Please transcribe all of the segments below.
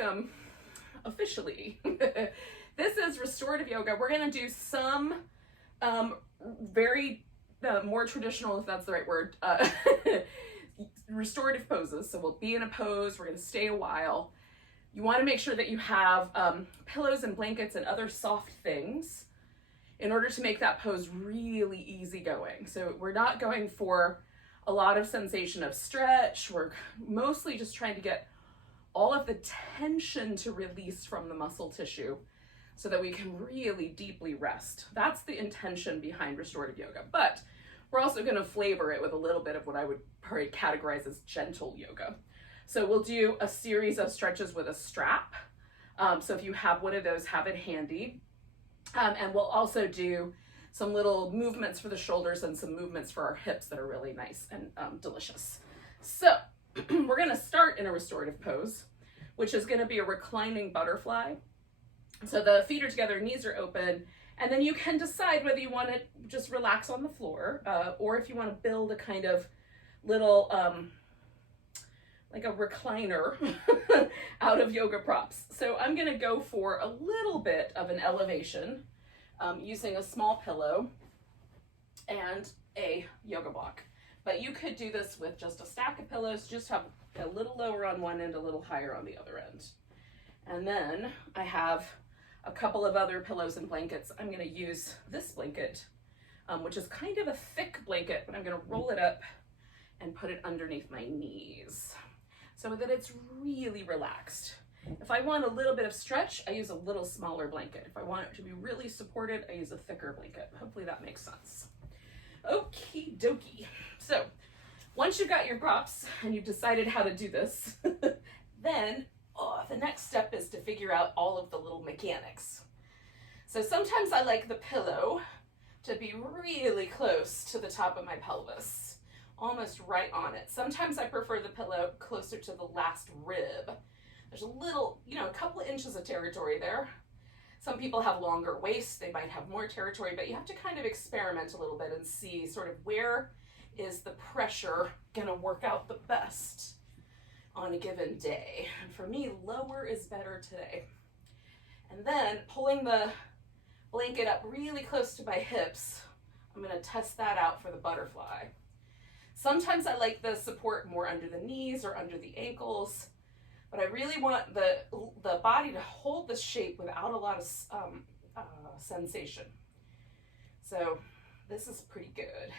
welcome officially. This is restorative yoga. We're going to do some very more traditional, if that's the right word, restorative poses. So we'll be in a pose, we're going to stay a while. You want to make sure that you have pillows and blankets and other soft things in order to make that pose really easy going. So we're not going for a lot of sensation of stretch. We're mostly just trying to get all of the tension to release from the muscle tissue so that we can really deeply rest. That's the intention behind restorative yoga. But we're also going to flavor it with a little bit of what I would probably categorize as gentle yoga. So we'll do a series of stretches with a strap. So if you have one of those, have it handy. And we'll also do some little movements for the shoulders and some movements for our hips that are really nice and delicious. So we're going to start in a restorative pose, which is going to be a reclining butterfly. So the feet are together, knees are open, and then you can decide whether you want to just relax on the floor or if you want to build a kind of little like a recliner out of yoga props. So I'm going to go for a little bit of an elevation using a small pillow and a yoga block. But you could do this with just a stack of pillows, just have a little lower on one end, a little higher on the other end. And then I have a couple of other pillows and blankets. I'm going to use this blanket, which is kind of a thick blanket, but I'm going to roll it up and put it underneath my knees so that it's really relaxed. If I want a little bit of stretch, I use a little smaller blanket. If I want it to be really supported, I use a thicker blanket. Hopefully that makes sense. Okie dokie. So once you've got your props and you've decided how to do this, then the next step is to figure out all of the little mechanics. So sometimes I like the pillow to be really close to the top of my pelvis, almost right on it. Sometimes I prefer the pillow closer to the last rib. There's a little, a couple of inches of territory there. Some people have longer waists, they might have more territory, but you have to kind of experiment a little bit and see sort of where is the pressure gonna work out the best on a given day. And for me, lower is better today. And then pulling the blanket up really close to my hips, I'm gonna test that out for the butterfly. Sometimes I like the support more under the knees or under the ankles, but I really want the body to hold this shape without a lot of sensation. So this is pretty good.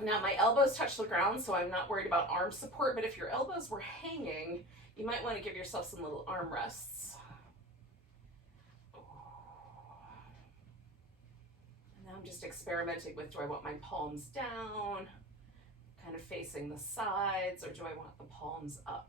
Now my elbows touch the ground, so I'm not worried about arm support, but if your elbows were hanging, you might want to give yourself some little arm rests. And now I'm just experimenting with, do I want my palms down, kind of facing the sides, or do I want the palms up?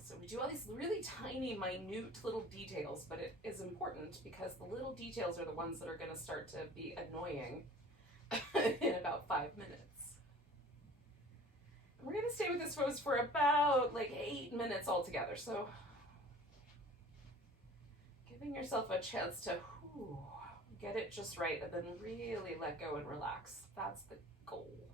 So we do all these really tiny, minute little details, but it is important because the little details are the ones that are going to start to be annoying in about 5 minutes. And we're going to stay with this pose for about like 8 minutes altogether. So giving yourself a chance to get it just right and then really let go and relax. That's the goal.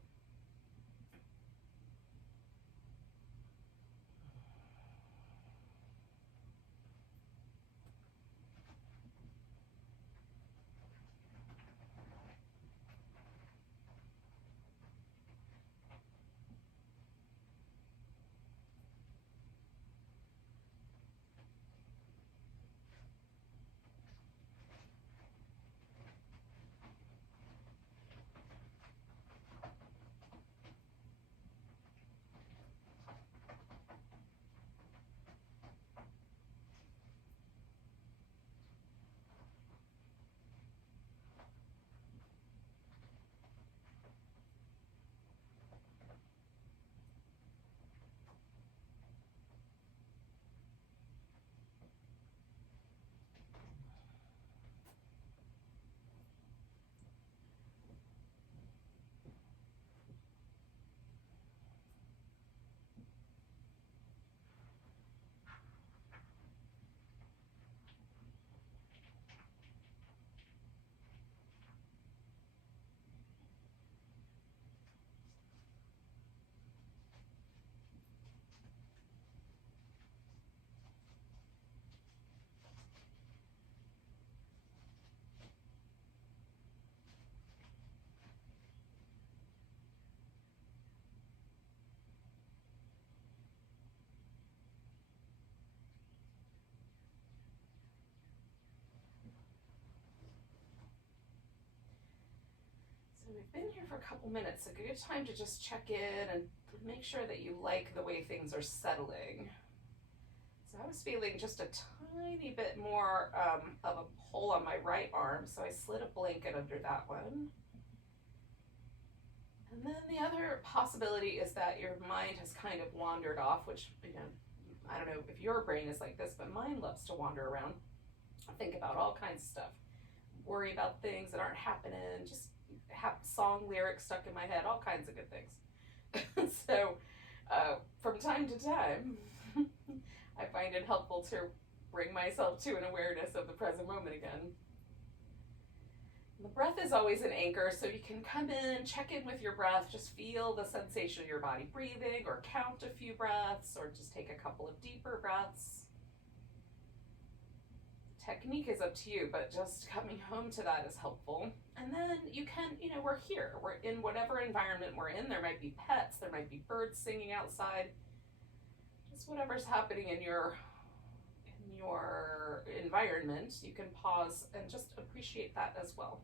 I've been here for a couple minutes, so a good time to just check in and make sure that you like the way things are settling. So I was feeling just a tiny bit more of a pull on my right arm, so I slid a blanket under that one. And then the other possibility is that your mind has kind of wandered off, which, again, I don't know if your brain is like this, but mine loves to wander around. Think about all kinds of stuff. Worry about things that aren't happening, just have song lyrics stuck in my head, all kinds of good things. So from time to time, I find it helpful to bring myself to an awareness of the present moment again. The breath is always an anchor, so you can come in, check in with your breath, just feel the sensation of your body breathing, or count a few breaths, or just take a couple of deeper breaths. Technique is up to you, but just coming home to that is helpful. And then you can, we're here. We're in whatever environment we're in. There might be pets, there might be birds singing outside. Just whatever's happening in your environment, you can pause and just appreciate that as well.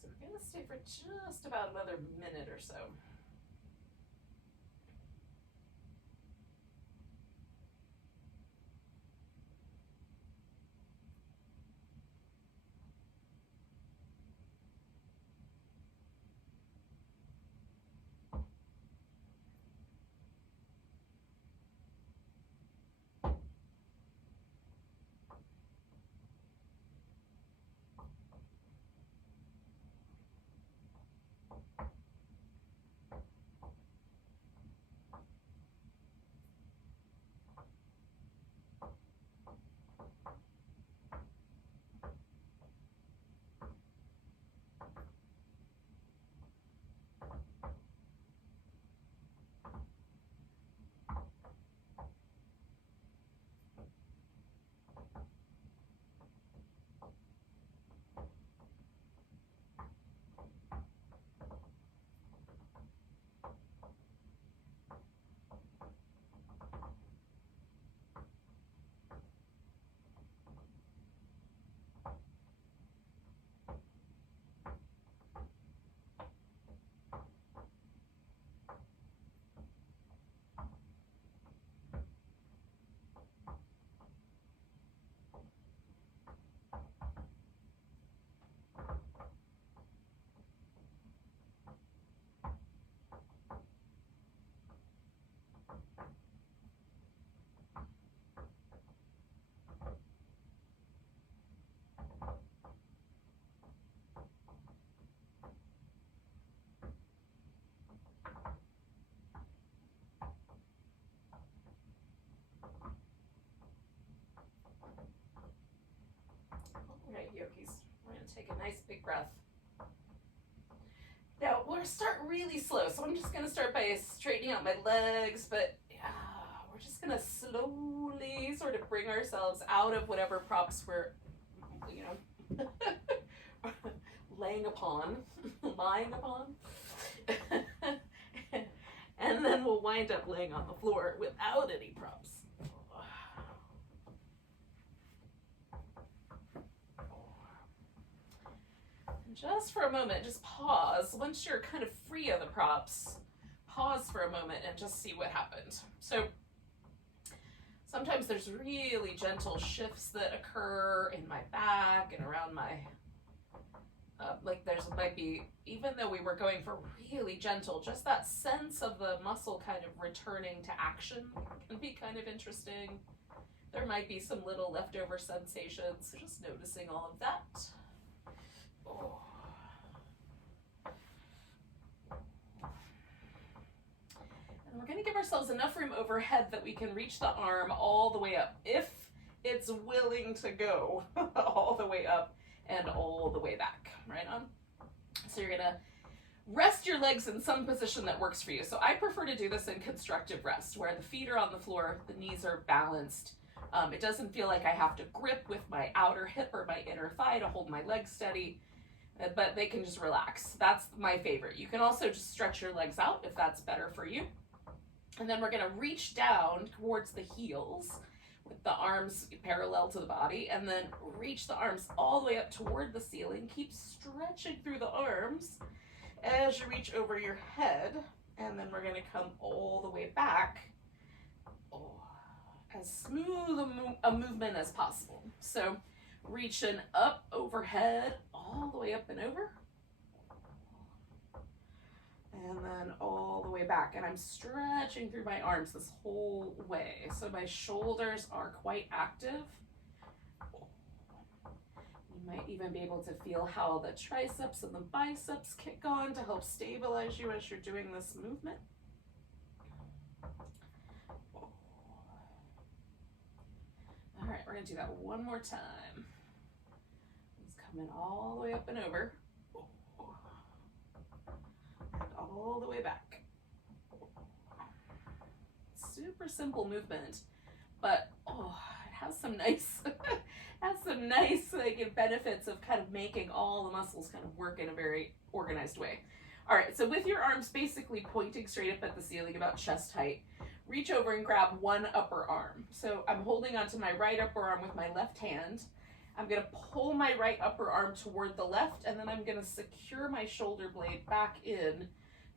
So we're going to stay for just about another minute or so. Take a nice big breath. Now, we're start really slow, so I'm just going to start by straightening out my legs, but we're just going to slowly sort of bring ourselves out of whatever props we're, you know, lying upon. And then we'll wind up laying on the floor without any props. Just for a moment, just pause. Once you're kind of free of the props, pause for a moment and just see what happened. So sometimes there's really gentle shifts that occur in my back and around my, might be, even though we were going for really gentle, just that sense of the muscle kind of returning to action can be kind of interesting. There might be some little leftover sensations, so just noticing all of that. Oh. And we're going to give ourselves enough room overhead that we can reach the arm all the way up, if it's willing to go all the way up and all the way back. Right on? So you're going to rest your legs in some position that works for you. So I prefer to do this in constructive rest, where the feet are on the floor, the knees are balanced. It doesn't feel like I have to grip with my outer hip or my inner thigh to hold my legs steady, but they can just relax. That's my favorite. You can also just stretch your legs out if that's better for you. And then we're going to reach down towards the heels with the arms parallel to the body, and then reach the arms all the way up toward the ceiling. Keep stretching through the arms as you reach over your head, and then we're going to come all the way back. As smooth a movement as possible. So reaching up overhead, all the way up and over, and then all the way back. And I'm stretching through my arms this whole way. So my shoulders are quite active. You might even be able to feel how the triceps and the biceps kick on to help stabilize you as you're doing this movement. All right, we're going to do that one more time. It's coming all the way up and over. And all the way back. Super simple movement, but it has some nice, like benefits of kind of making all the muscles kind of work in a very organized way. All right, so with your arms basically pointing straight up at the ceiling, about chest height, reach over and grab one upper arm. So I'm holding onto my right upper arm with my left hand. I'm going to pull my right upper arm toward the left, and then I'm going to secure my shoulder blade back in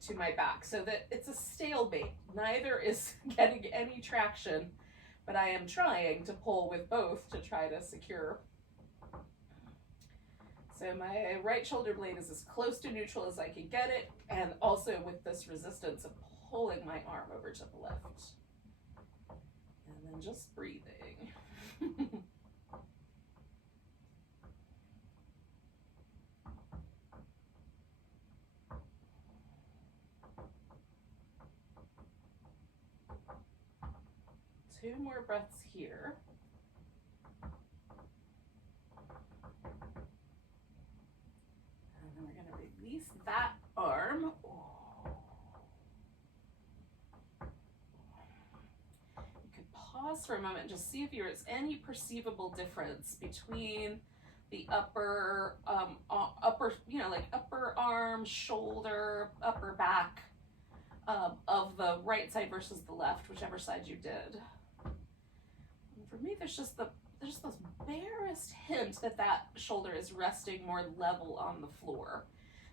to my back so that it's a stalemate. Neither is getting any traction, but I am trying to pull with both to try to secure. So my right shoulder blade is as close to neutral as I can get it, and also with this resistance of pulling my arm over to the left. And then just breathing. 2 more breaths here. And then we're going to release that arm. You could pause for a moment and just see if there's any perceivable difference between the upper arm, shoulder, upper back of the right side versus the left, whichever side you did. And for me, there's just this barest hint that that shoulder is resting more level on the floor.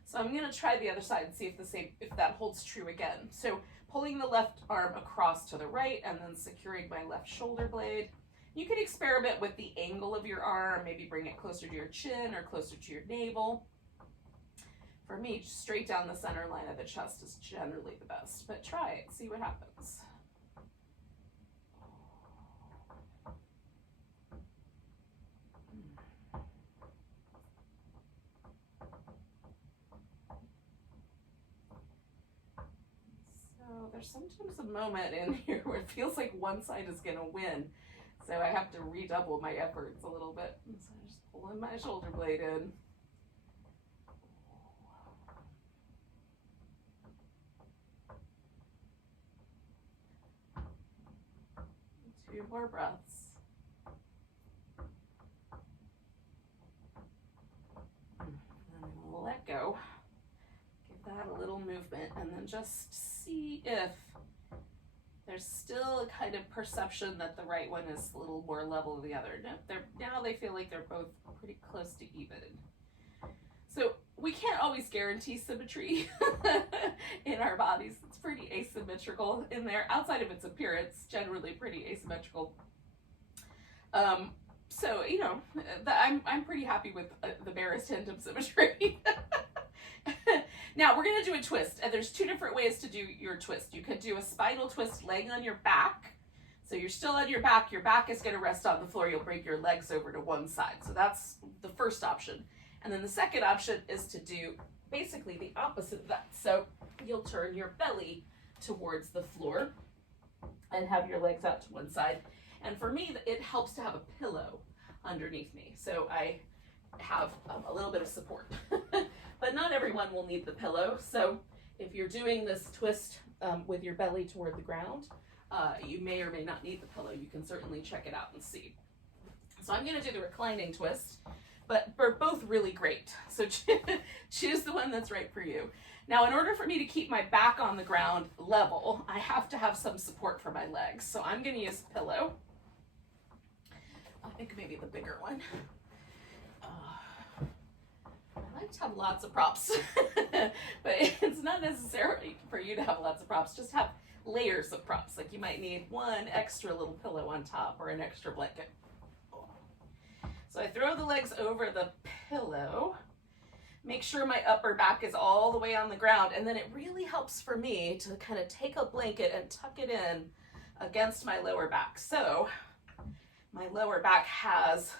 So I'm going to try the other side and see if that holds true again. So pulling the left arm across to the right and then securing my left shoulder blade. You can experiment with the angle of your arm, maybe bring it closer to your chin or closer to your navel. For me, straight down the center line of the chest is generally the best, but try it, see what happens. So there's sometimes a moment in here where it feels like one side is going to win. So I have to redouble my efforts a little bit. So I'm just pulling my shoulder blade in. few more breaths. And then let go. Give that a little movement, and then just see if there's still a kind of perception that the right one is a little more level than the other. Now they feel like they're both pretty close to even. So we can't always guarantee symmetry in our bodies. It's pretty asymmetrical in there. Outside of its appearance, generally pretty asymmetrical. So, you know, I'm pretty happy with the barest hint of symmetry. Now we're going to do a twist, and there's two different ways to do your twist. You could do a spinal twist laying on your back. So you're still on your back is going to rest on the floor. You'll bring your legs over to one side. So that's the first option. And then the second option is to do basically the opposite of that. So you'll turn your belly towards the floor and have your legs out to one side. And for me, it helps to have a pillow underneath me. So I have a little bit of support. But not everyone will need the pillow. So if you're doing this twist with your belly toward the ground, you may or may not need the pillow. You can certainly check it out and see. So I'm going to do the reclining twist, but they're both really great. So choose the one that's right for you. Now, in order for me to keep my back on the ground level, I have to have some support for my legs. So I'm going to use a pillow. I think maybe the bigger one. I like to have lots of props, but it's not necessarily for you to have lots of props. Just have layers of props. Like you might need one extra little pillow on top or an extra blanket. So I throw the legs over the pillow, make sure my upper back is all the way on the ground, and then it really helps for me to kind of take a blanket and tuck it in against my lower back. So my lower back has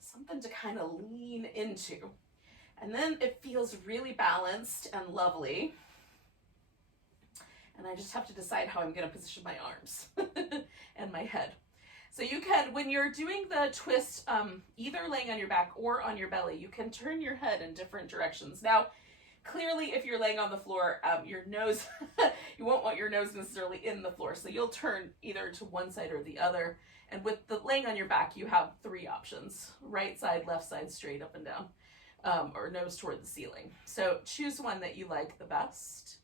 something to kind of lean into. And then it feels really balanced and lovely. And I just have to decide how I'm going to position my arms and my head. So you can, when you're doing the twist, either laying on your back or on your belly, you can turn your head in different directions. Now, clearly, if you're laying on the floor, your nose, you won't want your nose necessarily in the floor. So you'll turn either to one side or the other. And with the laying on your back, you have three options: right side, left side, straight up and down, or nose toward the ceiling. So choose one that you like the best.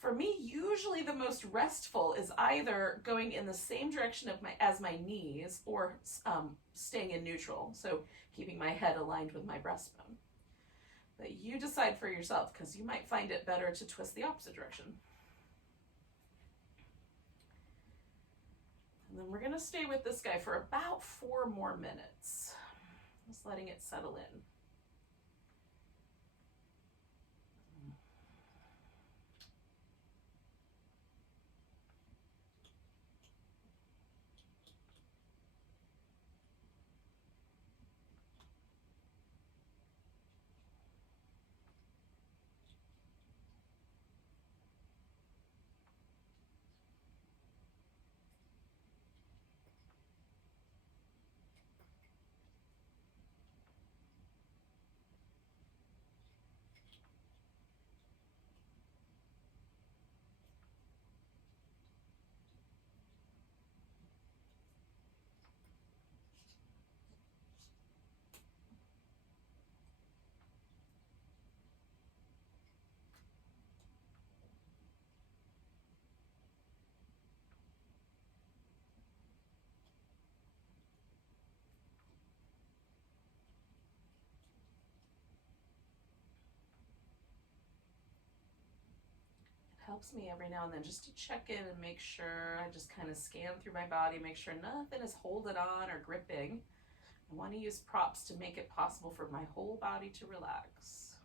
For me, usually the most restful is either going in the same direction as my knees or staying in neutral. So keeping my head aligned with my breastbone. But you decide for yourself, because you might find it better to twist the opposite direction. And then we're going to stay with this guy for about 4 more minutes. Just letting it settle in. Helps me every now and then just to check in and make sure. I just kind of scan through my body, make sure nothing is holding on or gripping. I want to use props to make it possible for my whole body to relax.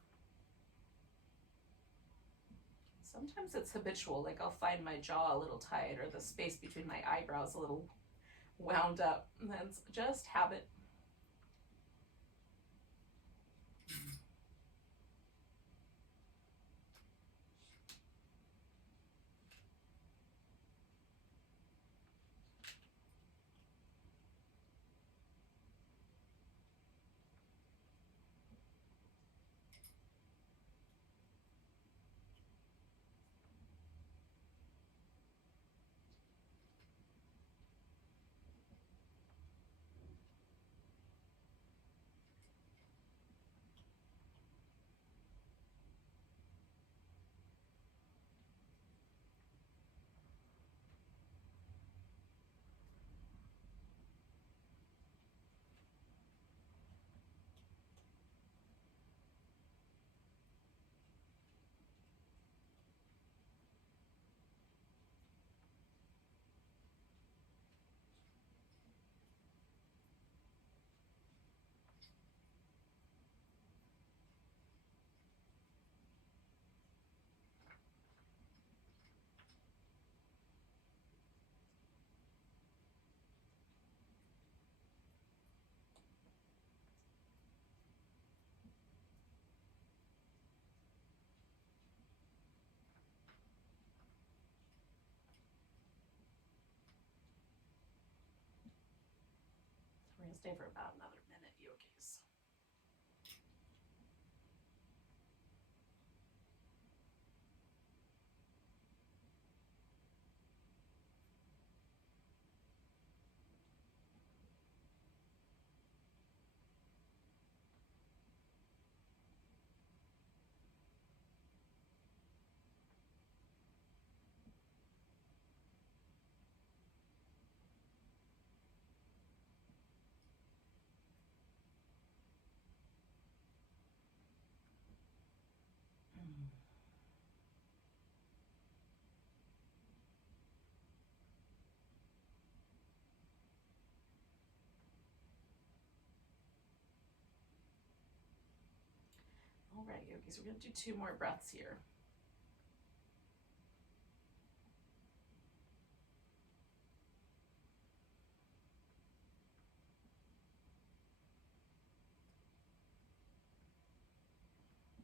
Sometimes it's habitual, like I'll find my jaw a little tight or the space between my eyebrows a little wound up, and that's just habit. stay for about another minute, yogis. All right, yogis, we're going to do 2 more breaths here.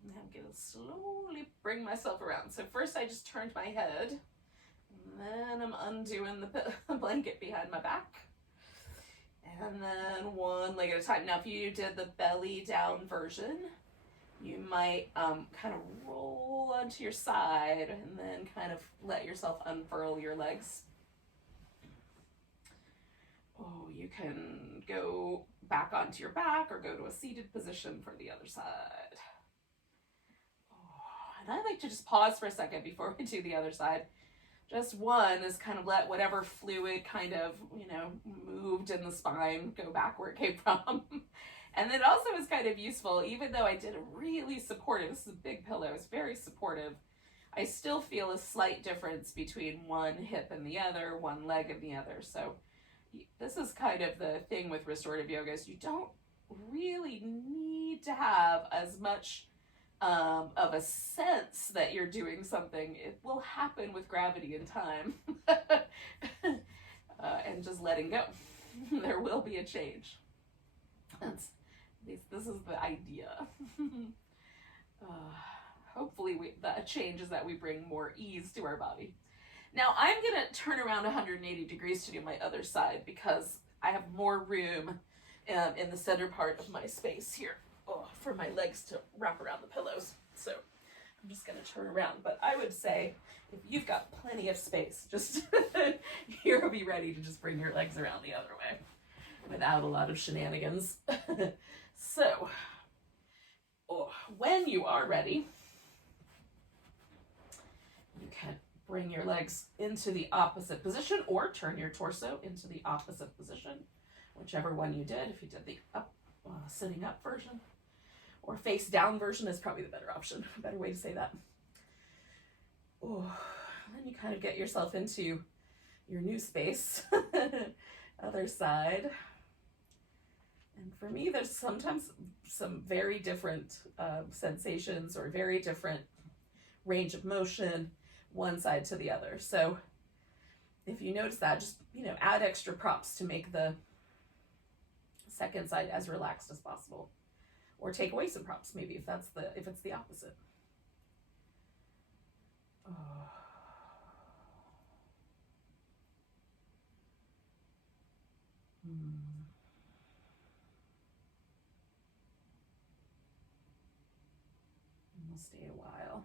And I'm going to slowly bring myself around. So first I just turned my head, and then I'm undoing the blanket behind my back. And then one leg at a time. Now, if you did the belly down version, you might kind of roll onto your side and then kind of let yourself unfurl your legs. Oh, you can go back onto your back or go to a seated position for the other side. Oh, and I like to just pause for a second before we do the other side. Just one is kind of let whatever fluid kind of, moved in the spine go back where it came from. And it also is kind of useful, even though I did a really supportive, this is a big pillow, it's very supportive, I still feel a slight difference between one hip and the other, one leg and the other. So this is kind of the thing with restorative yoga, is you don't really need to have as much of a sense that you're doing something. It will happen with gravity and time. And just letting go. There will be a change. This is the idea. Hopefully the change is that we bring more ease to our body. Now I'm going to turn around 180 degrees to do my other side because I have more room in the center part of my space here for my legs to wrap around the pillows. So I'm just going to turn around. But I would say if you've got plenty of space, just you'll be ready to just bring your legs around the other way without a lot of shenanigans. So when you are ready, you can bring your legs into the opposite position or turn your torso into the opposite position, whichever one you did. If you did the sitting up version, or face down version is probably the better option, a better way to say that. Then you kind of get yourself into your new space. Other side. And for me, there's sometimes some very different sensations or very different range of motion, one side to the other. So if you notice that, just, add extra props to make the second side as relaxed as possible. Or take away some props, maybe, if it's the opposite. We'll stay a while.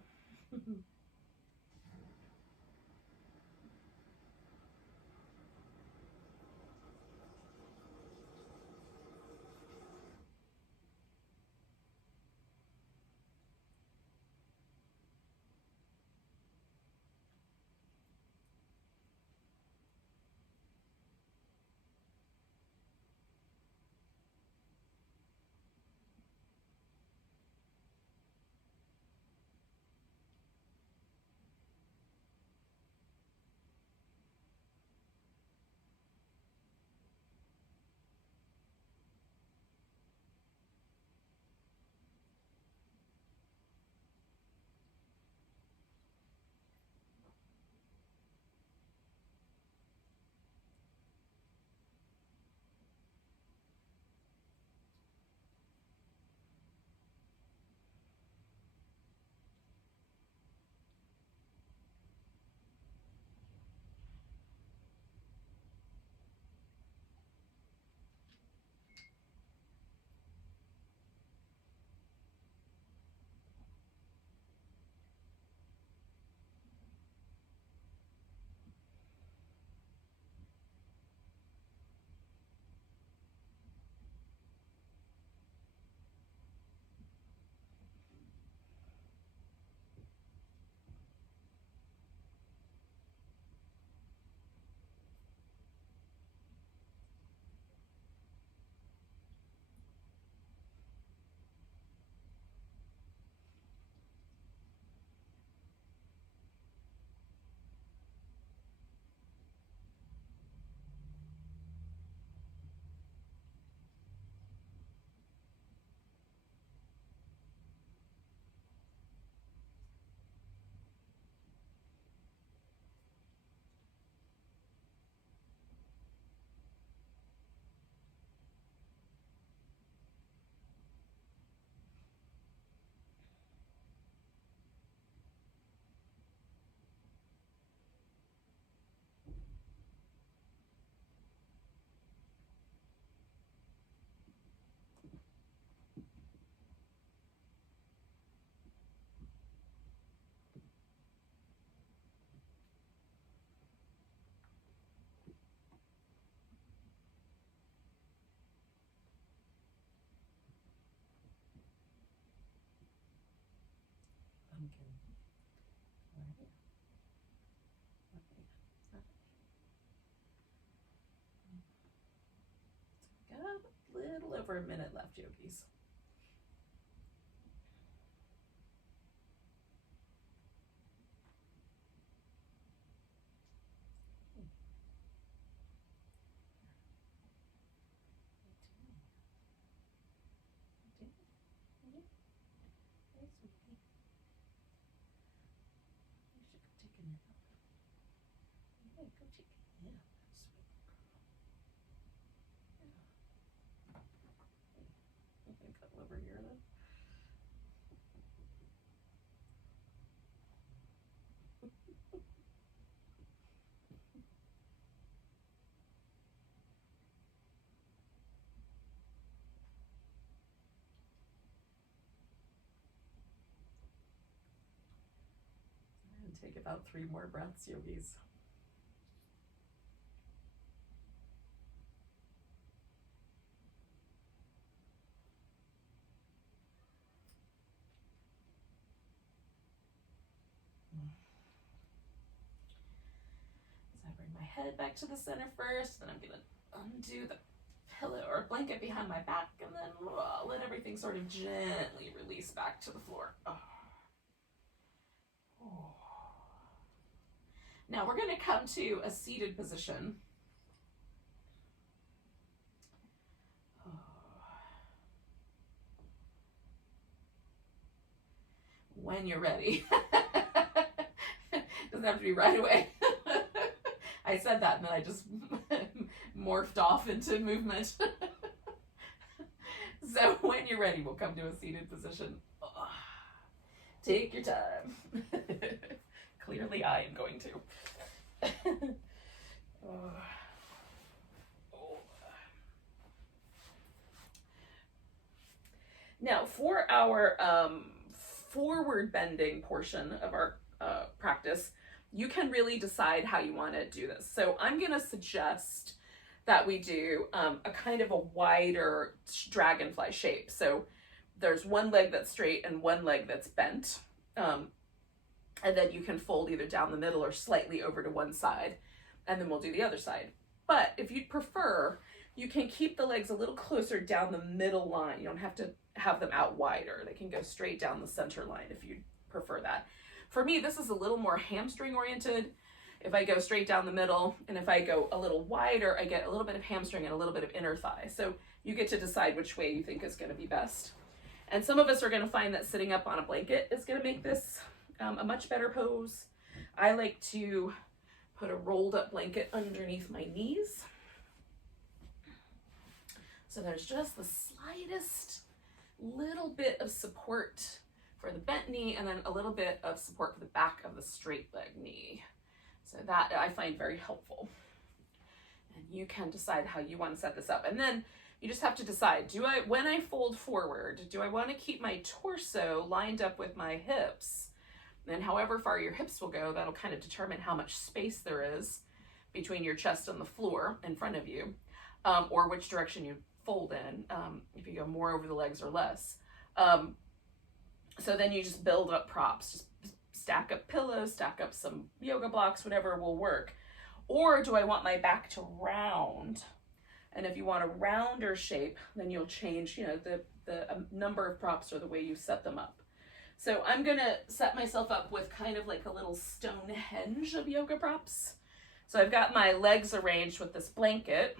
over a minute left, yogis. Over here then. And take about 3 more breaths, yogis. Head back to the center first, then I'm gonna undo the pillow or blanket behind my back, and then let everything sort of gently release back to the floor. Now we're gonna come to a seated position. When you're ready. Doesn't have to be right away. I said that and then I just morphed off into movement. So when you're ready, we'll come to a seated position. Take your time. Clearly I am going to. Now for our forward bending portion of our practice, you can really decide how you want to do this. So I'm going to suggest that we do a kind of a wider dragonfly shape. So there's one leg that's straight and one leg that's bent. And then you can fold either down the middle or slightly over to one side, and then we'll do the other side. But if you'd prefer, you can keep the legs a little closer down the middle line. You don't have to have them out wider. They can go straight down the center line if you prefer that. For me, this is a little more hamstring oriented. If I go straight down the middle, and if I go a little wider, I get a little bit of hamstring and a little bit of inner thigh. So you get to decide which way you think is going to be best. And some of us are going to find that sitting up on a blanket is going to make this a much better pose. I like to put a rolled up blanket underneath my knees. So there's just the slightest little bit of support for the bent knee, and then a little bit of support for the back of the straight leg knee. So that I find very helpful. And you can decide how you want to set this up. And then you just have to decide, when I fold forward, do I want to keep my torso lined up with my hips? And however far your hips will go, that'll kind of determine how much space there is between your chest and the floor in front of you, or which direction you fold in, if you go more over the legs or less. So then you just build up props, just stack up pillows, stack up some yoga blocks, whatever will work. Or do I want my back to round? And if you want a rounder shape, then you'll change, the number of props or the way you set them up. So I'm gonna set myself up with kind of like a little Stonehenge of yoga props. So I've got my legs arranged with this blanket.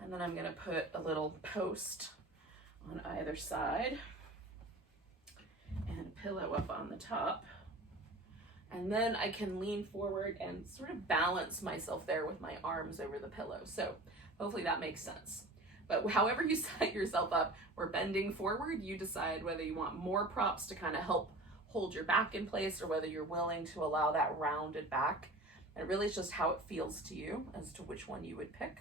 And then I'm gonna put a little post on either side and a pillow up on the top. And then I can lean forward and sort of balance myself there with my arms over the pillow. So hopefully that makes sense. But however you set yourself up, we're bending forward. You decide whether you want more props to kind of help hold your back in place or whether you're willing to allow that rounded back. And really it's just how it feels to you as to which one you would pick.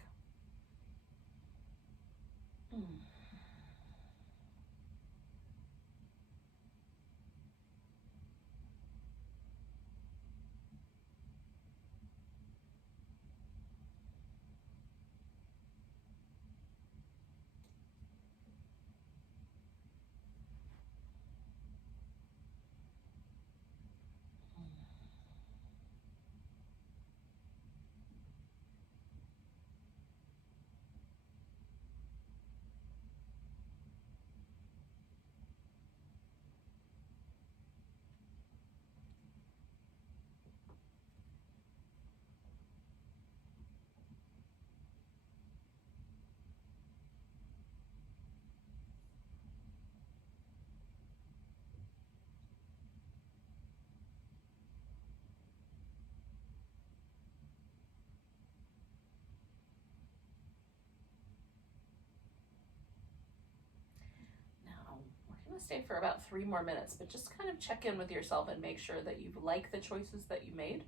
stay for about 3 more minutes, but just kind of check in with yourself and make sure that you like the choices that you made.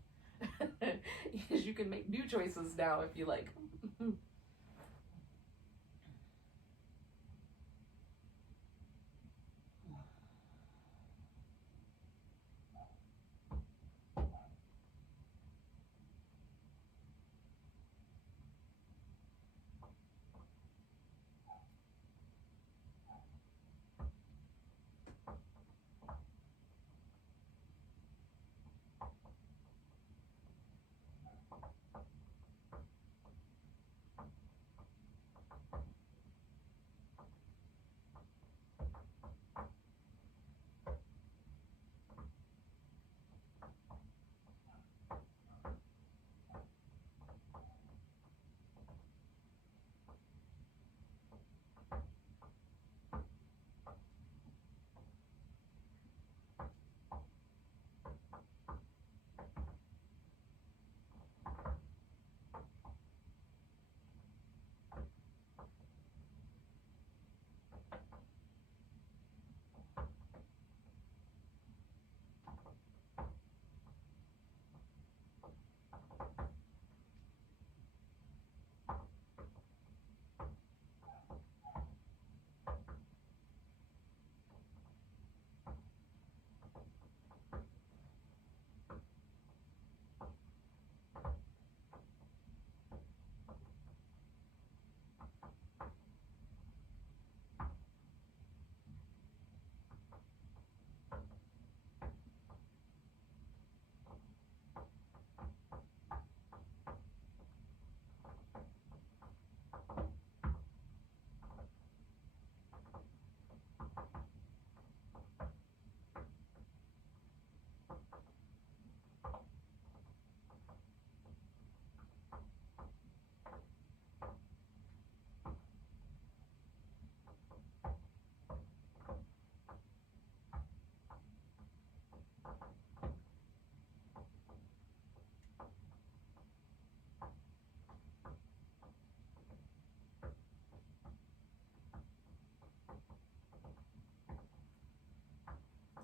Because you can make new choices now if you like.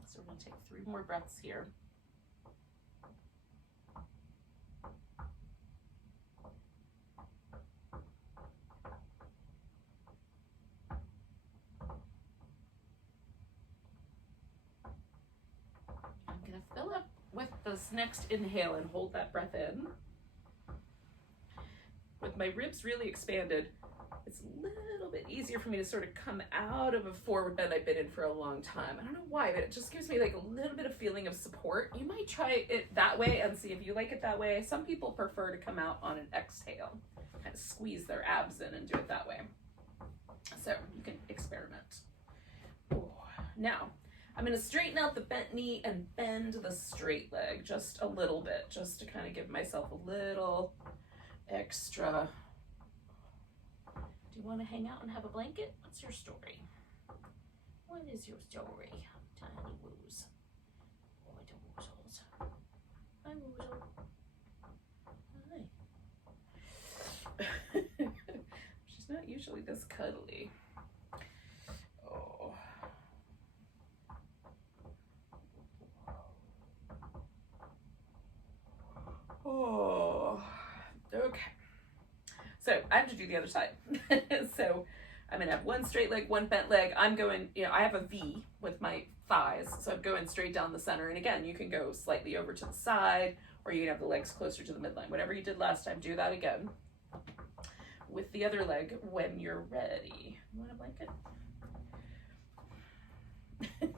So we're going to take 3 more breaths here. I'm going to fill up with this next inhale and hold that breath in. With my ribs really expanded, it's a little bit easier for me to sort of come out of a forward bend I've been in for a long time. I don't know why, but it just gives me like a little bit of feeling of support. You might try it that way and see if you like it that way. Some people prefer to come out on an exhale, kind of squeeze their abs in and do it that way. So you can experiment. Ooh. Now, I'm going to straighten out the bent knee and bend the straight leg just a little bit, just to kind of give myself a little extra. Do you want to hang out and have a blanket? What's your story? What is your story, tiny woos? Oh, I don't woozles. Hi, woozle. Hi. She's not usually this cuddly. Oh. Oh. Okay. So I have to do the other side. So I'm gonna have one straight leg, one bent leg. I'm going, I have a V with my thighs, so I'm going straight down the center. And again, you can go slightly over to the side, or you can have the legs closer to the midline. Whatever you did last time, do that again. With the other leg when you're ready. You want a blanket? I'm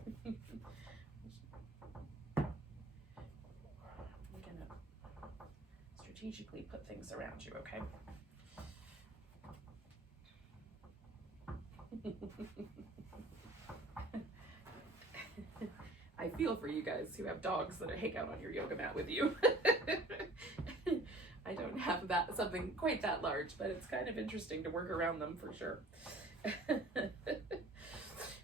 gonna strategically put things around you, okay? I feel for you guys who have dogs that hang out on your yoga mat with you. I don't have that something quite that large, but it's kind of interesting to work around them for sure.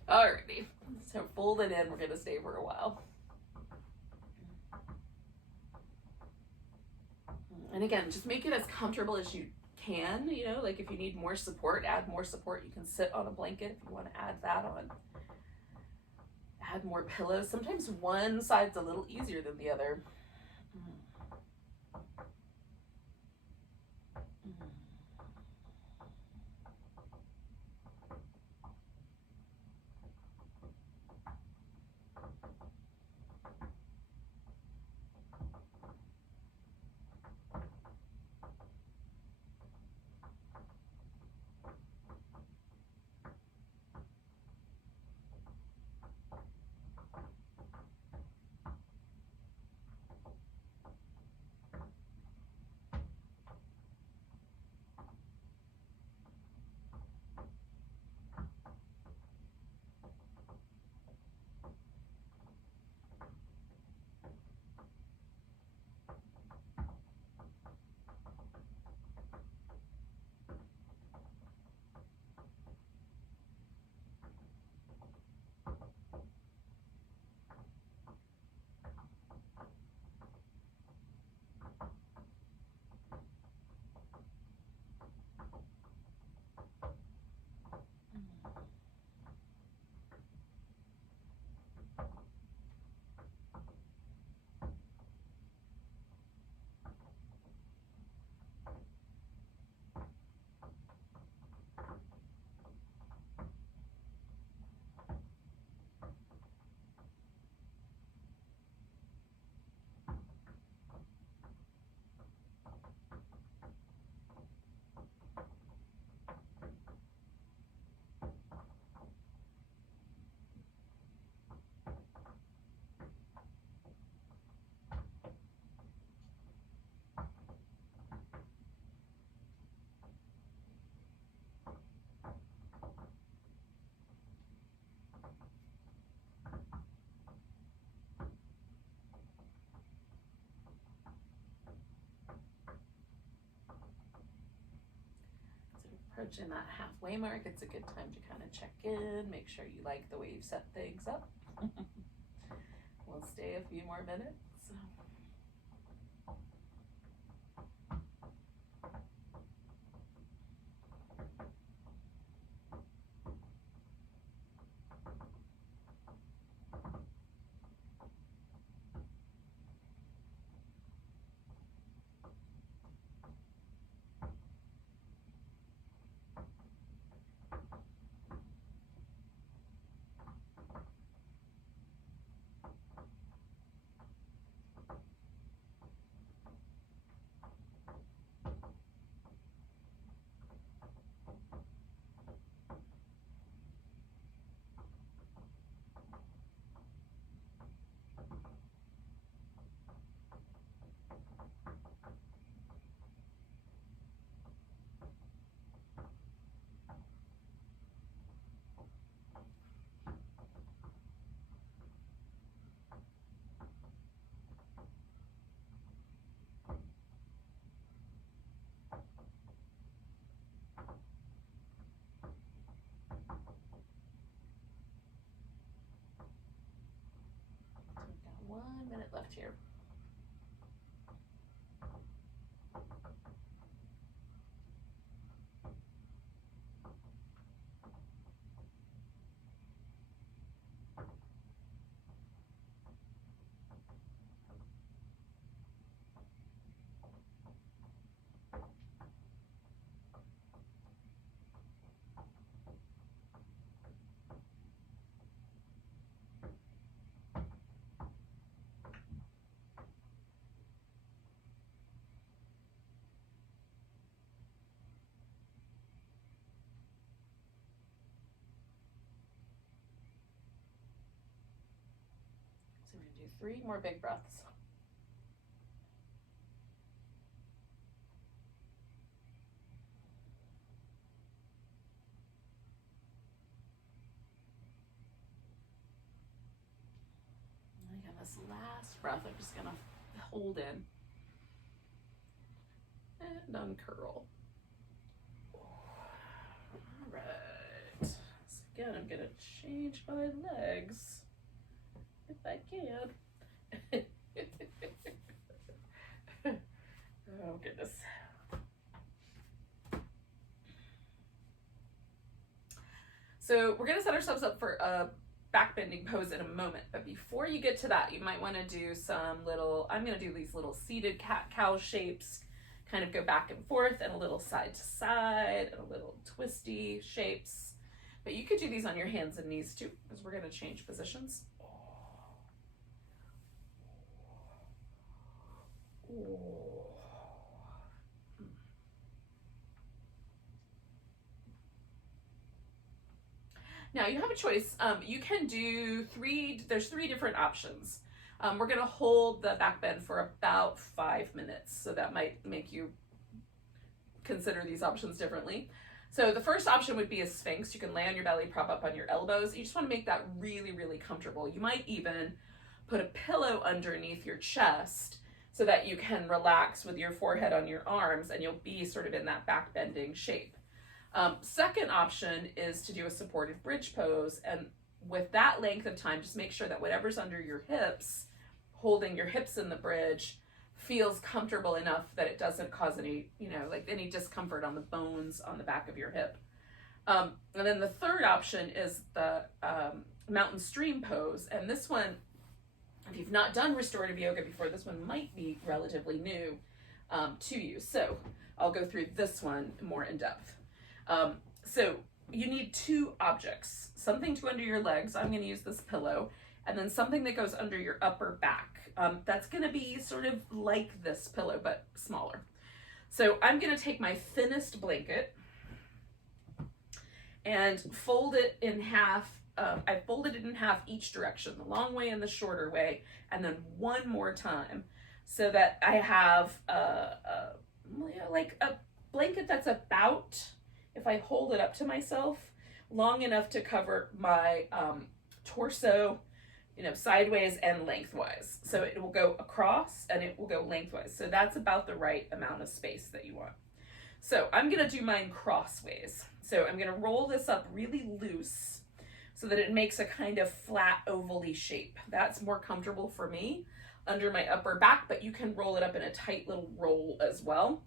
Alrighty, so fold it in. We're gonna stay for a while. And again, just make it as comfortable as you can, like if you need more support, add more support. You can sit on a blanket if you want to add that on. Add more pillows. Sometimes one side's a little easier than the other. Approaching that halfway mark, it's a good time to kind of check in, make sure you like the way you've set things up. We'll stay a few more minutes. We've got 1 minute left here. So we're gonna do 3 more big breaths. And again, this last breath, I'm just gonna hold in and uncurl. All right. So again, I'm gonna change my legs if I can. Oh goodness. So we're gonna set ourselves up for a back bending pose in a moment. But before you get to that, you might want to do some little, I'm going to do these little seated cat-cow shapes, kind of go back and forth, and a little side to side, and a little twisty shapes. But you could do these on your hands and knees too, because we're going to change positions. Now you have a choice. You can do there's three different options. We're gonna hold the back bend for about 5 minutes, so that might make you consider these options differently. So the first option would be a Sphinx. You can lay on your belly, prop up on your elbows. You just wanna make that really, really comfortable. You might even put a pillow underneath your chest so that you can relax with your forehead on your arms, and you'll be sort of in that back bending shape. Second option is to do a supported bridge pose, and with that length of time, just make sure that whatever's under your hips, holding your hips in the bridge, feels comfortable enough that it doesn't cause any, like any discomfort on the bones on the back of your hip. And then the third option is the mountain stream pose, and this one, if you've not done restorative yoga before, this one might be relatively new to you. So I'll go through this one more in depth. So you need two objects, something to under your legs. I'm going to use this pillow, and then something that goes under your upper back. That's going to be sort of like this pillow, but smaller. So I'm going to take my thinnest blanket and fold it in half. I folded it in half each direction, the long way and the shorter way, and then one more time, so that I have like a blanket that's about, if I hold it up to myself, long enough to cover my torso, sideways and lengthwise. So it will go across and it will go lengthwise. So that's about the right amount of space that you want. So I'm gonna do mine crossways. So I'm gonna roll this up really loose so that it makes a kind of flat ovally shape. That's more comfortable for me under my upper back, but you can roll it up in a tight little roll as well.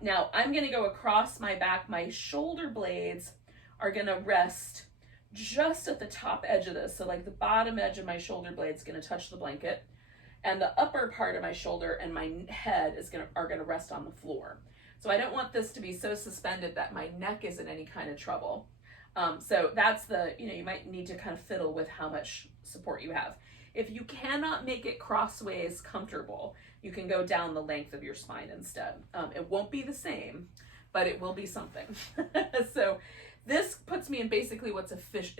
Now I'm going to go across my back. My shoulder blades are going to rest just at the top edge of this. So like the bottom edge of my shoulder blade is going to touch the blanket, and the upper part of my shoulder and my head are going to rest on the floor. So I don't want this to be so suspended that my neck is in any kind of trouble. So that's you might need to kind of fiddle with how much support you have. If you cannot make it crossways comfortable, you can go down the length of your spine instead. It won't be the same, but it will be something. So this puts me in basically what's a fish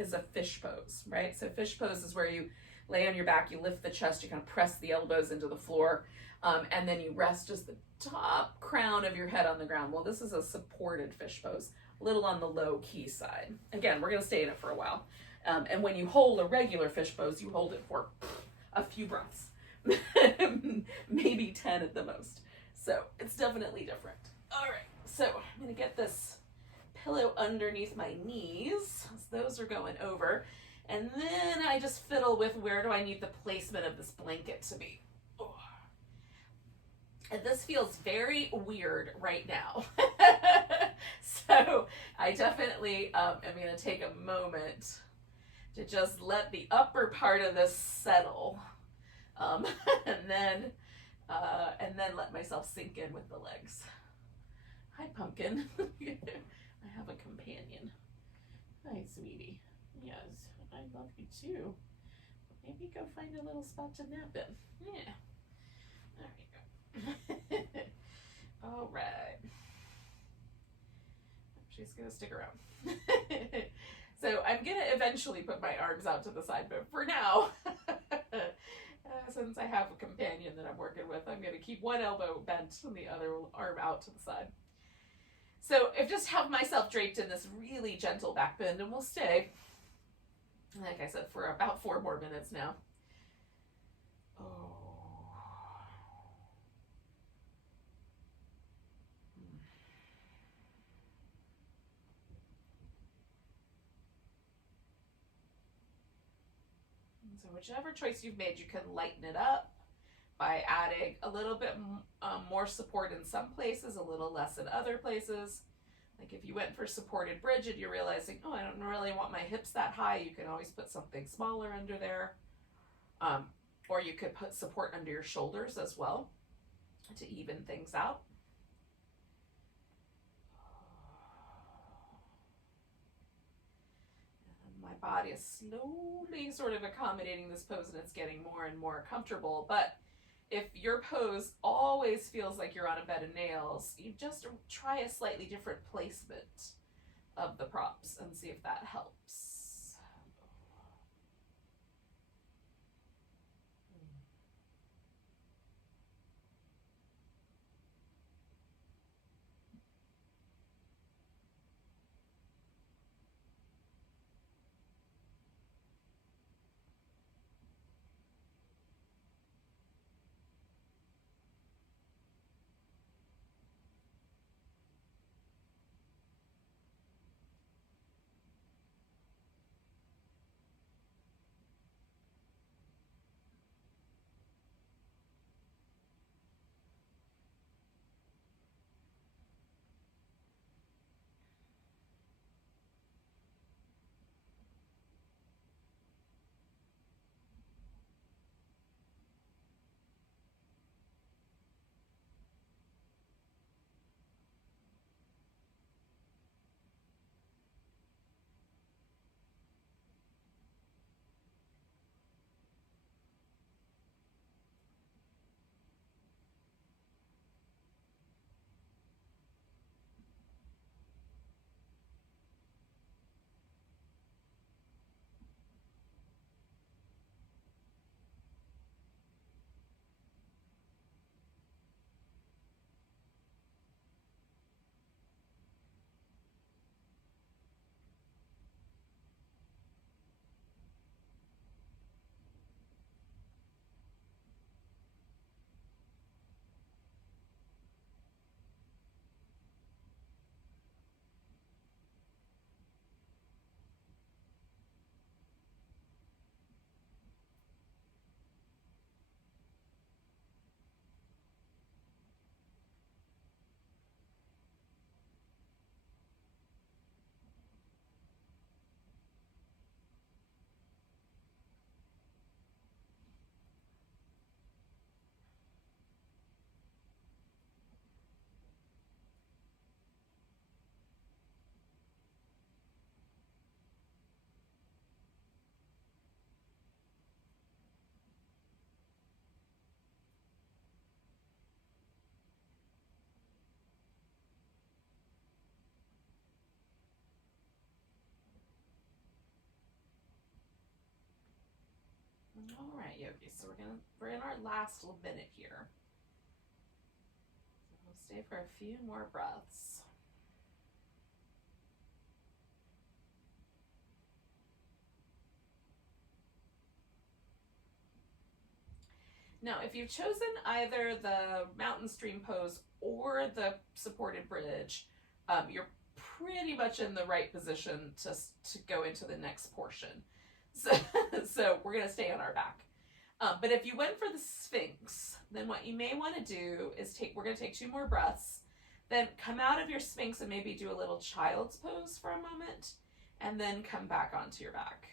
pose, right? So fish pose is where you lay on your back, you lift the chest, you kind of press the elbows into the floor, and then you rest just the top crown of your head on the ground. Well, this is a supported fish pose, a little on the low key side. Again, we're gonna stay in it for a while. And when you hold a regular fish pose, you hold it for a few breaths, maybe 10 at the most. So it's definitely different. All right, so I'm gonna get this pillow underneath my knees, so those are going over. And then I just fiddle with where do I need the placement of this blanket to be. Oh. And this feels very weird right now. So I definitely am gonna take a moment to just let the upper part of this settle, and then let myself sink in with the legs. Hi, Pumpkin. I have a companion. Hi, sweetie. Yes, I love you too. Maybe go find a little spot to nap in. Yeah. There you go. All right. She's gonna stick around. So I'm gonna eventually put my arms out to the side, but for now, since I have a companion that I'm working with, I'm gonna keep one elbow bent and the other arm out to the side. So I just have myself draped in this really gentle back bend, and we'll stay, like I said, for about 4 more minutes now. Oh. So whichever choice you've made, you can lighten it up by adding a little bit more support in some places, a little less in other places. Like if you went for supported bridge and you're realizing, oh, I don't really want my hips that high, you can always put something smaller under there. Or you could put support under your shoulders as well to even things out. And my body is slowly sort of accommodating this pose, and it's getting more and more comfortable. But if your pose always feels like you're on a bed of nails, you just try a slightly different placement of the props and see if that helps. All right, yogis, so we're in our last little minute here. So we'll stay for a few more breaths. Now, if you've chosen either the mountain stream pose or the supported bridge, you're pretty much in the right position to go into the next portion. So we're going to stay on our back. But if you went for the Sphinx, then what you may want to do is we're going to take 2 more breaths, then come out of your Sphinx and maybe do a little child's pose for a moment, and then come back onto your back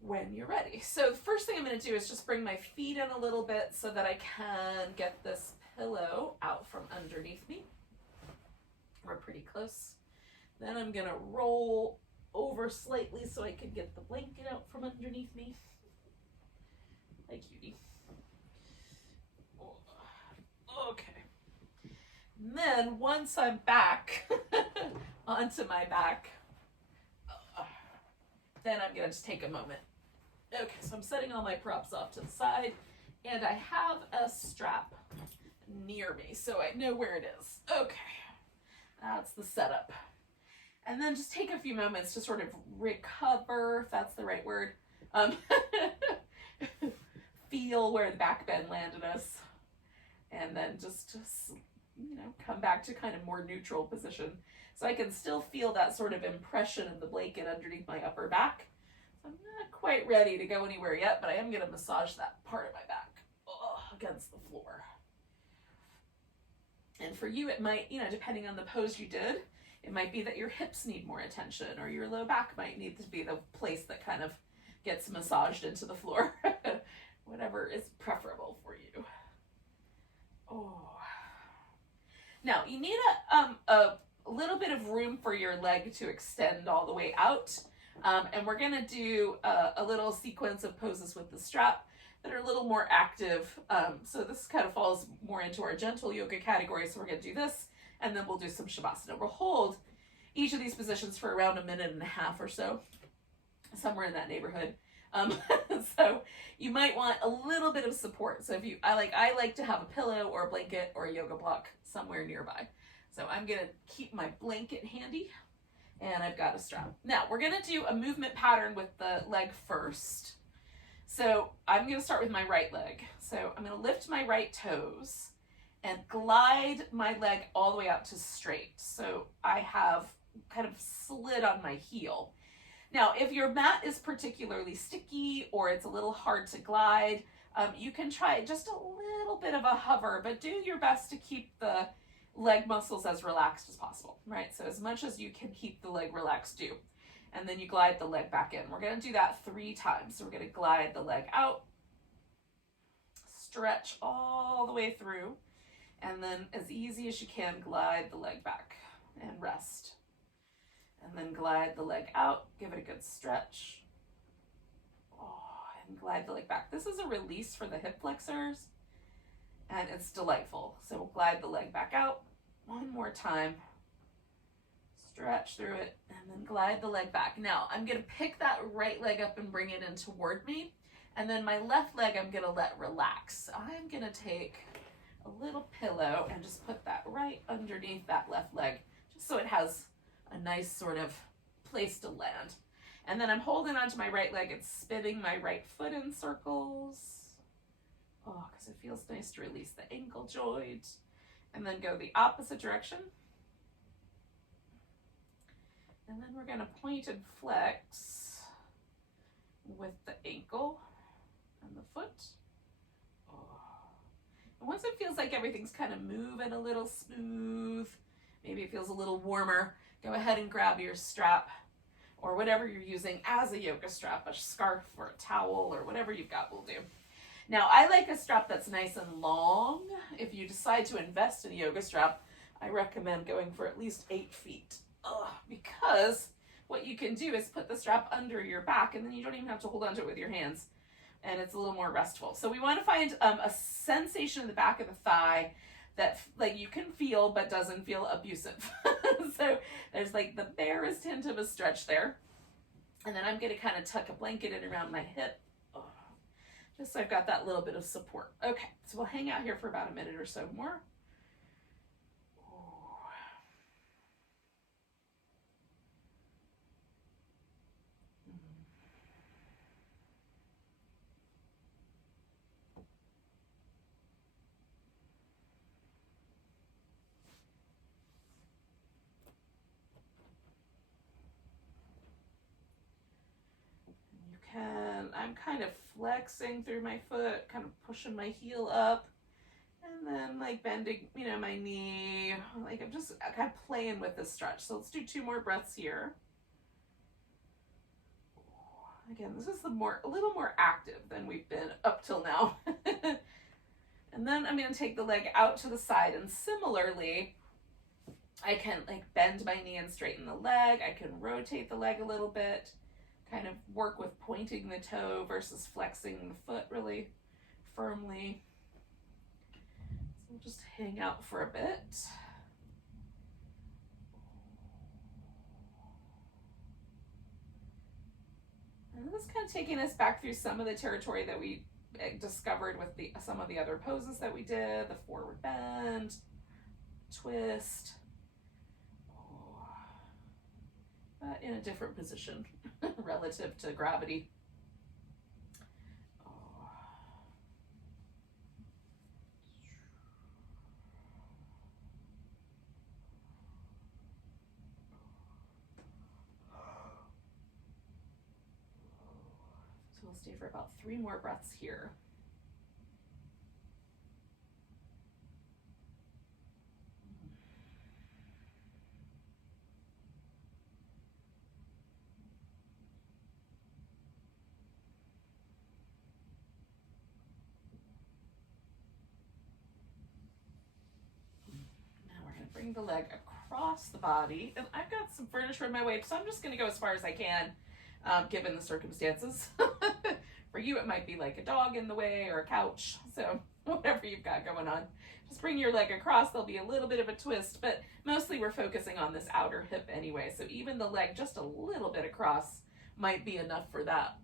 when you're ready. So the first thing I'm going to do is just bring my feet in a little bit so that I can get this pillow out from underneath me. We're pretty close. Then I'm going to roll over slightly so I can get the blanket out from underneath me. Hi, cutie. Okay. And then once I'm back onto my back, then I'm going to just take a moment. Okay, so I'm setting all my props off to the side, and I have a strap near me, so I know where it is. Okay, that's the setup. And then just take a few moments to sort of recover, if that's the right word. Feel where the back bend landed us, and then just come back to kind of more neutral position. So I can still feel that sort of impression of the blanket underneath my upper back. So I'm not quite ready to go anywhere yet, but I am going to massage that part of my back against the floor. And for you, it might, you know, depending on the pose you did, it might be that your hips need more attention, or your low back might need to be the place that kind of gets massaged into the floor. Whatever is preferable for you. Oh. Now, you need a little bit of room for your leg to extend all the way out. And we're going to do a little sequence of poses with the strap that are a little more active. So this kind of falls more into our gentle yoga category. So we're going to do this, and then we'll do some Shavasana. We'll hold each of these positions for around 1.5 minutes or so, somewhere in that neighborhood. So you might want a little bit of support. So if you, I like to have a pillow or a blanket or a yoga block somewhere nearby. So I'm going to keep my blanket handy, and I've got a strap. Now we're going to do a movement pattern with the leg first. So I'm going to start with my right leg. So I'm going to lift my right toes and glide my leg all the way out to straight. So I have kind of slid on my heel. Now, if your mat is particularly sticky or it's a little hard to glide, you can try just a little bit of a hover, but do your best to keep the leg muscles as relaxed as possible, right? So as much as you can keep the leg relaxed, do. And then you glide the leg back in. We're going to do that 3 times. So we're going to glide the leg out, stretch all the way through, and then as easy as you can, glide the leg back and rest. And then glide the leg out, give it a good stretch. And glide the leg back. This is a release for the hip flexors, and it's delightful. So we'll glide the leg back out one more time. Stretch through it, and then glide the leg back. Now, I'm going to pick that right leg up and bring it in toward me, and then my left leg I'm going to let relax. I'm going to take a little pillow and just put that right underneath that left leg, just so it has a nice sort of place to land. And then I'm holding onto my right leg and spinning my right foot in circles. Oh, because it feels nice to release the ankle joint. And then go the opposite direction. And then we're going to point and flex with the ankle and the foot. Oh. And once it feels like everything's kind of moving a little smooth, maybe it feels a little warmer, go ahead and grab your strap or whatever you're using as a yoga strap, a scarf or a towel or whatever you've got will do. Now, I like a strap that's nice and long. If you decide to invest in a yoga strap, I recommend going for at least 8 feet. Because what you can do is put the strap under your back, and then you don't even have to hold onto it with your hands, and it's a little more restful. So we want to find a sensation in the back of the thigh that like you can feel but doesn't feel abusive. So there's like the barest hint of a stretch there, and then I'm going to kind of tuck a blanket in around my hip, just so I've got that little bit of support. Okay, so we'll hang out here for about a minute or so more. I'm kind of flexing through my foot, kind of pushing my heel up, and then like bending, you know, my knee. Like I'm just kind of playing with this stretch. So let's do 2 more breaths here. Again, this is a little more active than we've been up till now. And then I'm going to take the leg out to the side, and similarly, I can like bend my knee and straighten the leg. I can rotate the leg a little bit. Kind of work with pointing the toe versus flexing the foot really firmly. So we'll just hang out for a bit. And this is kind of taking us back through some of the territory that we discovered with some of the other poses that we did, the forward bend, twist. In a different position relative to gravity. So we'll stay for about 3 more breaths here. bring the leg across the body. And I've got some furniture in my way, so I'm just going to go as far as I can, given the circumstances. For you, it might be like a dog in the way or a couch. So whatever you've got going on, just bring your leg across. There'll be a little bit of a twist, but mostly we're focusing on this outer hip anyway. So even the leg just a little bit across might be enough for that.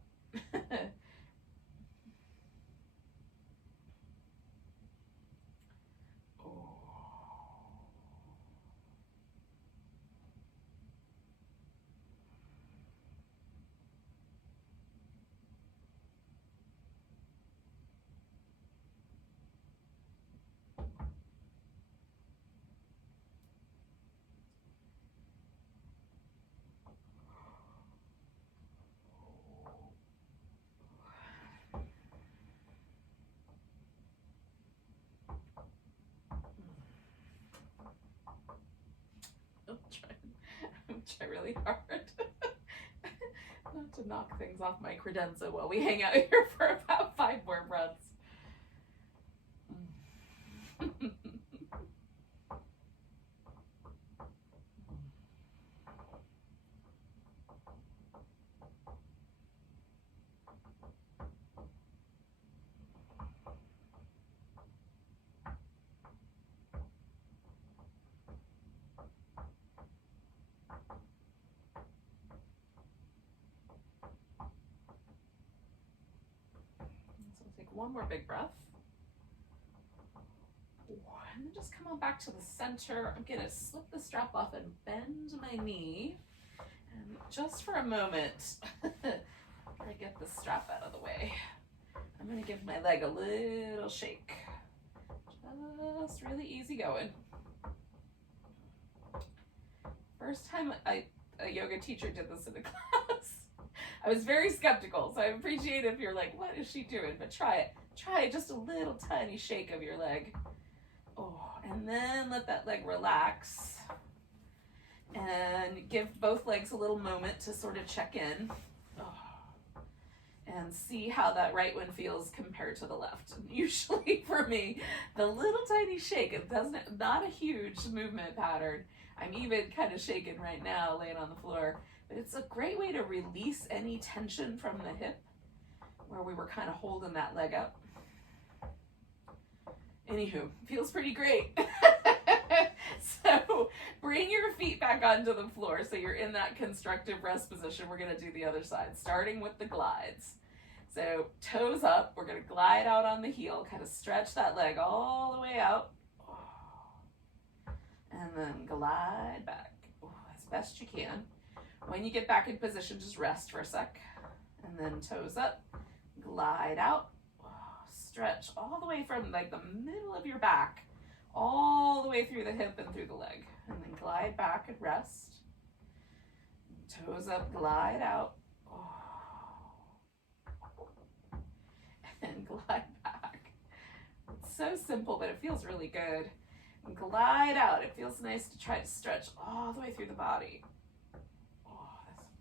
Try really hard not to knock things off my credenza while we hang out here for about 5 more breaths. One more big breath. And then just come on back to the center. I'm going to slip the strap off and bend my knee. And just for a moment, after I get the strap out of the way, I'm going to give my leg a little shake. Just really easy going. First time a yoga teacher did this in a class, I was very skeptical, so I appreciate if you're like, what is she doing? But try it. Try it, just a little tiny shake of your leg. Oh, and then let that leg relax. And give both legs a little moment to sort of check in. Oh, and see how that right one feels compared to the left. Usually for me, the little tiny shake, it doesn't, not a huge movement pattern. I'm even kind of shaking right now, laying on the floor. But it's a great way to release any tension from the hip where we were kind of holding that leg up. Anywho, feels pretty great. So bring your feet back onto the floor so you're in that constructive rest position. We're going to do the other side, starting with the glides. So toes up, we're going to glide out on the heel, kind of stretch that leg all the way out. And then glide back as best you can. When you get back in position, just rest for a sec. And then toes up, glide out, stretch all the way from like the middle of your back, all the way through the hip and through the leg. And then glide back and rest. Toes up, glide out. And glide back. It's so simple, but it feels really good. And glide out. It feels nice to try to stretch all the way through the body.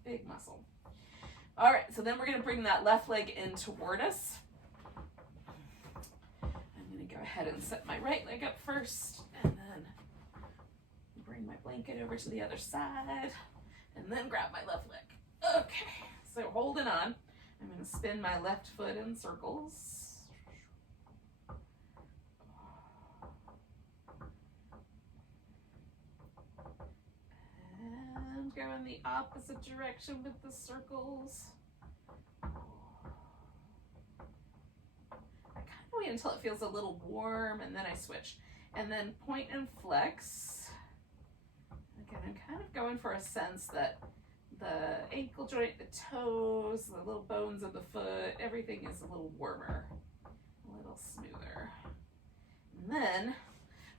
Big muscle. All right, so then we're going to bring that left leg in toward us. I'm going to go ahead and set my right leg up first, and then bring my blanket over to the other side, and then grab my left leg. Okay, so holding on, I'm going to spin my left foot in circles. Go in the opposite direction with the circles. I kind of wait until it feels a little warm and then I switch. And then point and flex. Again, I'm kind of going for a sense that the ankle joint, the toes, the little bones of the foot, everything is a little warmer, a little smoother. And then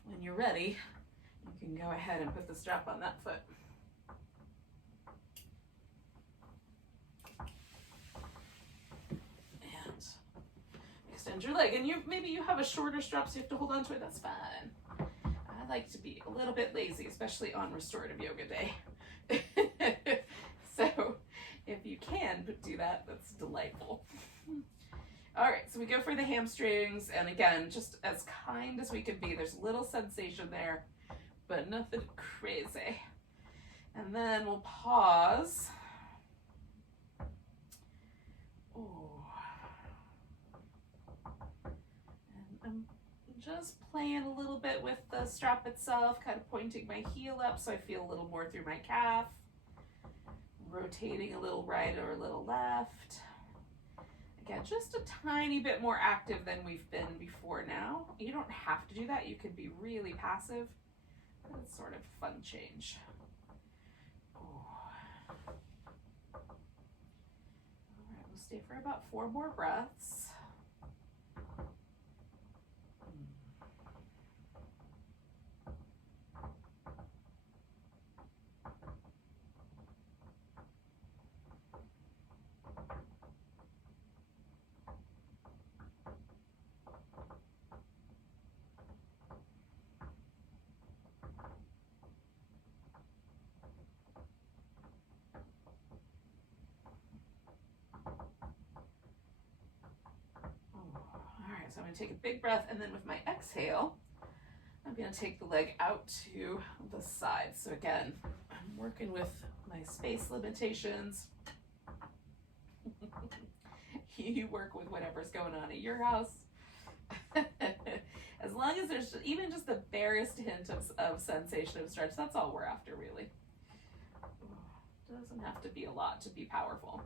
when you're ready, you can go ahead and put the strap on that foot. Extend your leg, and maybe you have a shorter strap so you have to hold on to it. That's fine. I like to be a little bit lazy, especially on restorative yoga day. So if you can do that, that's delightful. All right, so we go for the hamstrings, and again, just as kind as we can be. There's a little sensation there. but nothing crazy. And then we'll pause. Oh. And I'm just playing a little bit with the strap itself, kind of pointing my heel up so I feel a little more through my calf. Rotating a little right or a little left. Again, just a tiny bit more active than we've been before now. You don't have to do that. You could be really passive, but it's sort of a fun change. All right, we'll stay for about 4 more breaths. So I'm going to take a big breath, and then with my exhale, I'm going to take the leg out to the side. So again, I'm working with my space limitations. You work with whatever's going on at your house. As long as there's even just the barest hint of sensation of stretch, that's all we're after, really. Doesn't have to be a lot to be powerful.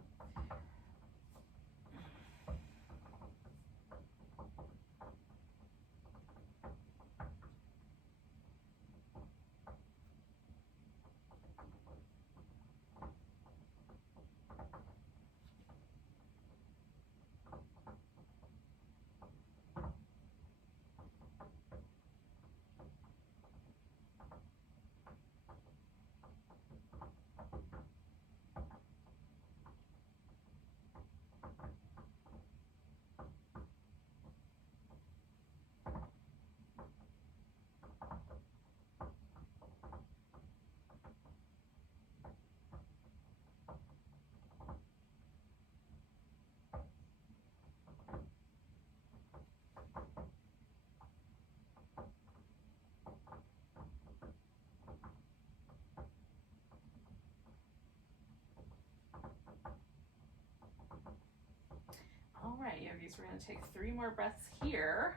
All right, yogis, we're going to take 3 more breaths here.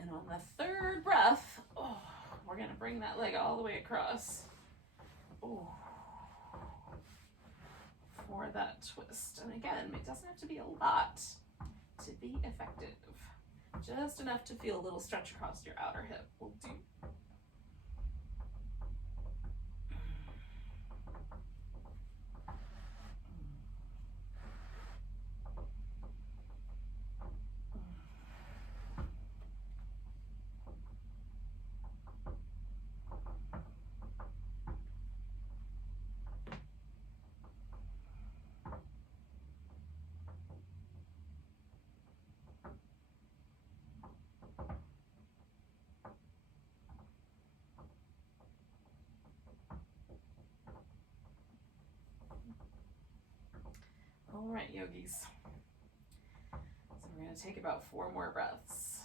And on the 3rd breath, we're going to bring that leg all the way across. For that twist. And again, it doesn't have to be a lot to be effective. Just enough to feel a little stretch across your outer hip will do. All right, yogis. So we're going to take about 4 more breaths.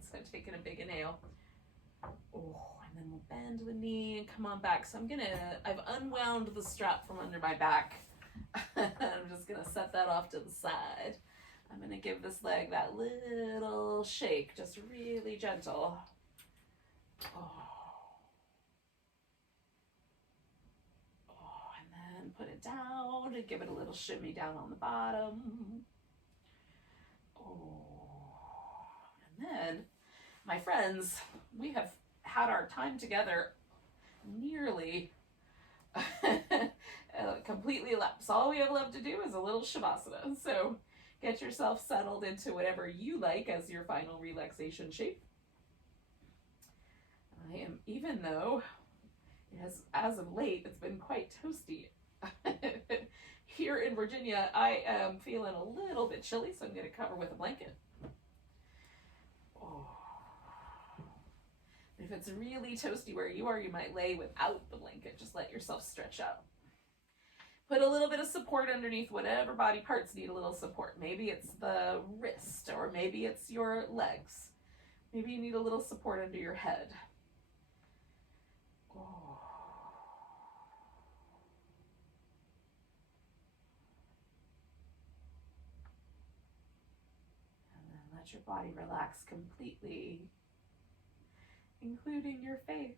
So taking a big inhale. And then we'll bend the knee and come on back. So I've unwound the strap from under my back. I'm just gonna set that off to the side. I'm gonna give this leg that little shake, just really gentle. And then put it down and give it a little shimmy down on the bottom. And then, my friends, we have had our time together nearly completely elapsed. All we have left to do is a little Shavasana. So get yourself settled into whatever you like as your final relaxation shape. Even though As of late, it's been quite toasty. Here in Virginia, I am feeling a little bit chilly, so I'm going to cover with a blanket. Oh. If it's really toasty where you are, you might lay without the blanket. Just let yourself stretch out. Put a little bit of support underneath whatever body parts need a little support. Maybe it's the wrist, or maybe it's your legs. Maybe you need a little support under your head. Oh. And then let your body relax completely, including your face.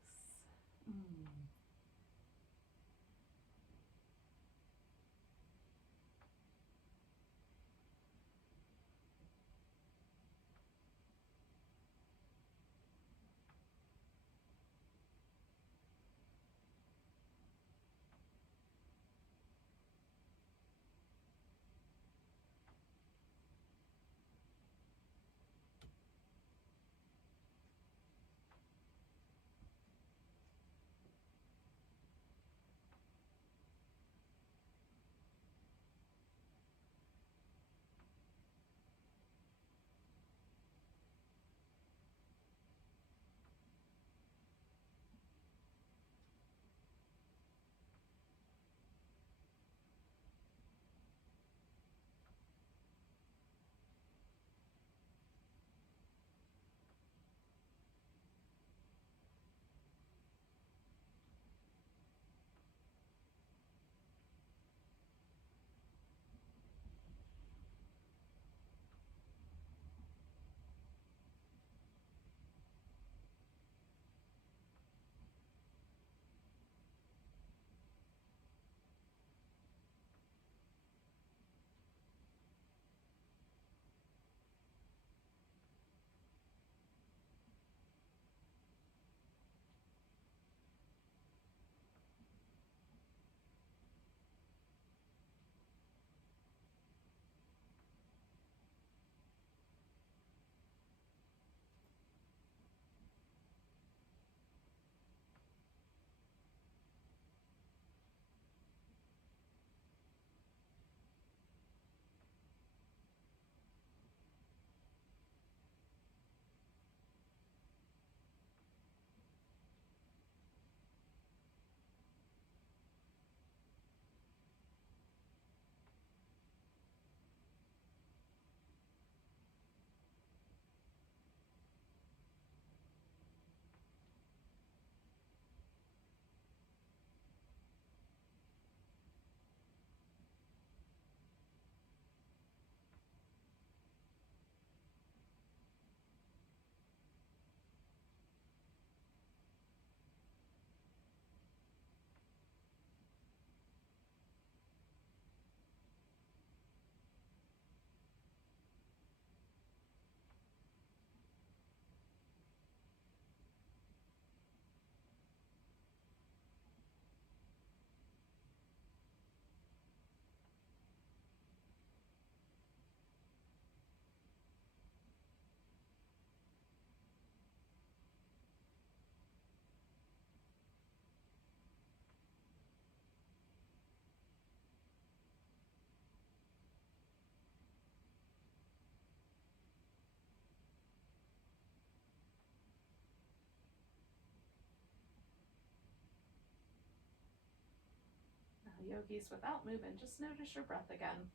Now, yogis, without moving, just notice your breath again.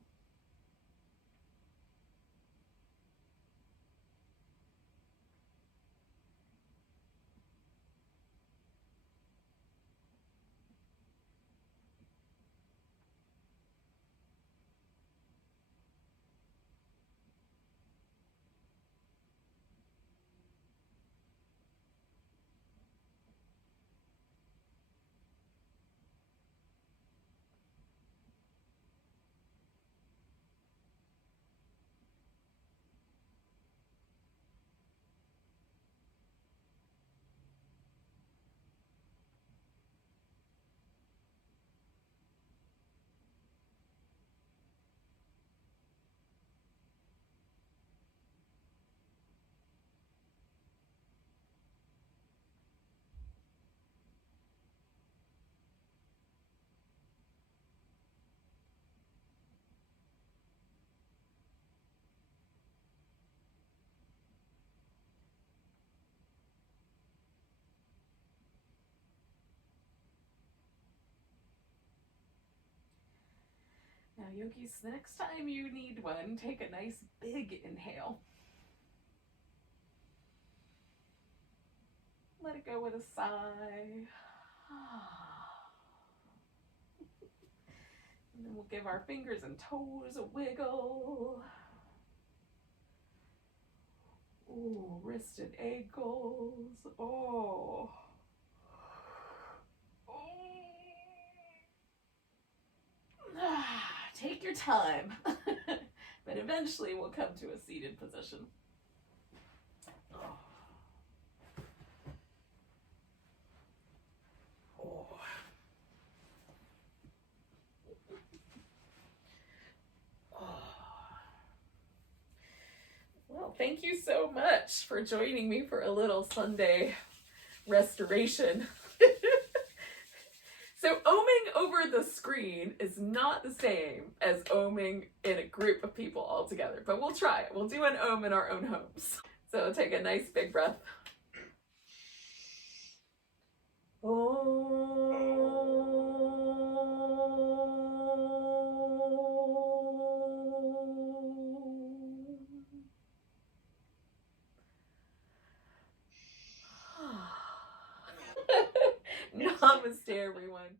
Now, yogis, the next time you need one, take a nice big inhale. Let it go with a sigh. And then we'll give our fingers and toes a wiggle. Ooh, wrist and ankles. Oh. Take your time, but eventually we'll come to a seated position. Oh. Well, thank you so much for joining me for a little Sunday restoration. So ohming over the screen is not the same as ohming in a group of people all together, but we'll try it. We'll do an ohm in our own homes. So take a nice big breath. Namaste, everyone.